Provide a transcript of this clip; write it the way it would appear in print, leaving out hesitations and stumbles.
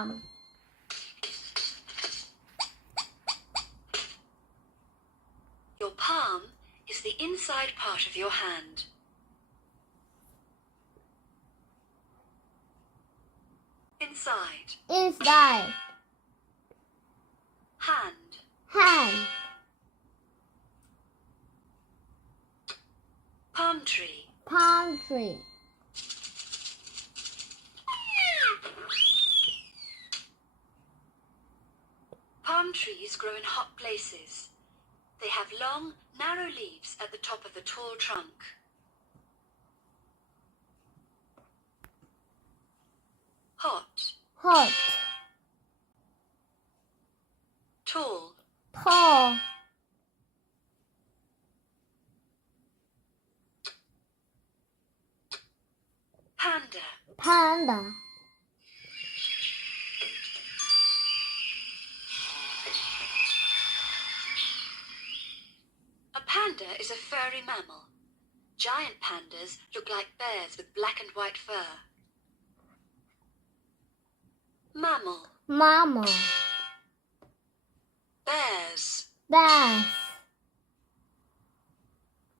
palm. Your palm is the inside part of your hand. Inside. Inside. Hand. Hand. Palm tree. Palm tree. Palm trees grow in hot places. They have long, narrow leaves at the top of the tall trunk. Hot. Hot. Tall. Tall. Panda. Panda. A panda is a furry mammal. Giant pandas look like bears with black and white fur. Mammal. Mammal. Bears. Bears.